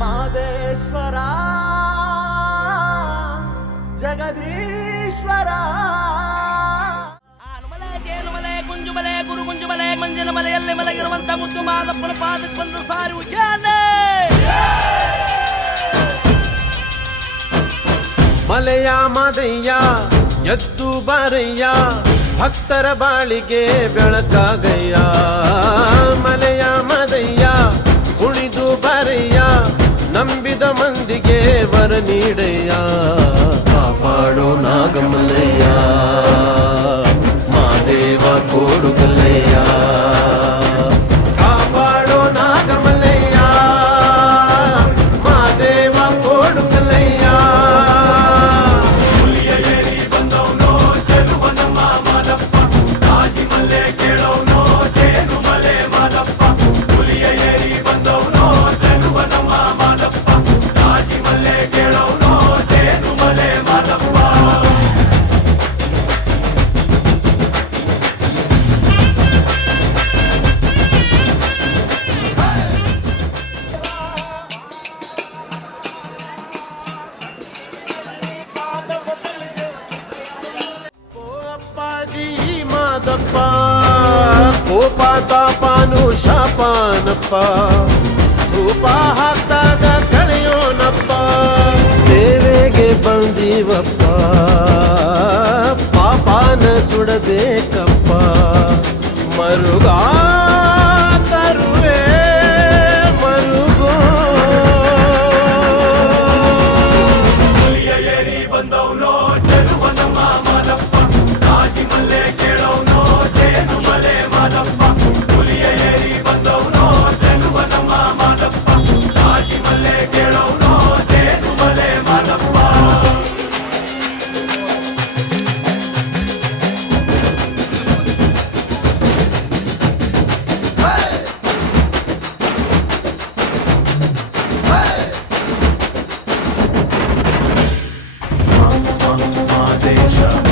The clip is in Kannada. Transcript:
ಮಾದೇಶ್ವರ ಜಗದೀಶ್ವರ ಆನುಮಲೆ ಜೇನುಮಲೆ ಗುಂಜುಮಲೆ ಗುರುಗುಂಜುಮಲೆ ಮಂಜಿನ ಮಲೆಯಲ್ಲಿ ಮಲಗಿರುವಂತ ಮುದ್ದು ಮಾದಪ್ಪನ ಪಾದಕ್ಕೆ ಬಂದು ಸಾರಿ ಉಜ್ಜಾನೆ ಮಲೆಯ ಮದಯ್ಯ ಎದ್ದು ಬಾರಯ್ಯ ಭಕ್ತರ ಬಾಳಿಗೆ ಬೆಳಕಾಗಯ್ಯ ಮಲೆಯ ಮದಯ್ಯ ಕುಣಿದು ಬಾರಯ್ಯ ನಂಬಿದ ಮಂದಿಗೆ ವರ ನೀಡಯ್ಯ ಕಾಪಾಡೋ ನಾಗಮಲ್ಲಯ್ಯ ಮಾದೇವ ಕೋಡುಗಲ್ಲಯ್ಯ ಕಾಪಾಡೋ ನಾಗಮಲ್ಲಯ್ಯ ಮಾದೇವ ಕೋಡುಗಲ್ಲಯ್ಯ ಮಾದಪ್ಪ ಕೋಪ ತಾಪಾನು ಶಾಪಾನಪ್ಪ ಧೂಪ ಹಾಕ್ದಾಗ ಕಳೆಯೋನಪ್ಪ ಸೇವೆಗೆ ಬಂದೀವಪ್ಪ ಪಾಪಾನ ಸುಡಬೇಕಪ್ಪ ಮರುಗಾ ತರುವೆ ಮರುಗೋ ಬಂದವನೋ ಚೆಲುವನಮ್ಮ ಮಾದಪ್ಪ ರಾಜಿ ಮಲ್ಲೆ ಕೇಳವನೋ ಜೇನು ಮಲೆ ಮಾದಪ್ಪ ಹುಲಿಯ ಏರಿ ಬಂದವನೋ ಚೆಲುವನಮ್ಮ ಮಾದಪ್ಪ ರಾಜಿ ಮಲ್ಲೆ ಕೇಳವನೋ ಜೇನು ಮಲೆ ಮಾದಪ್ಪ Madeja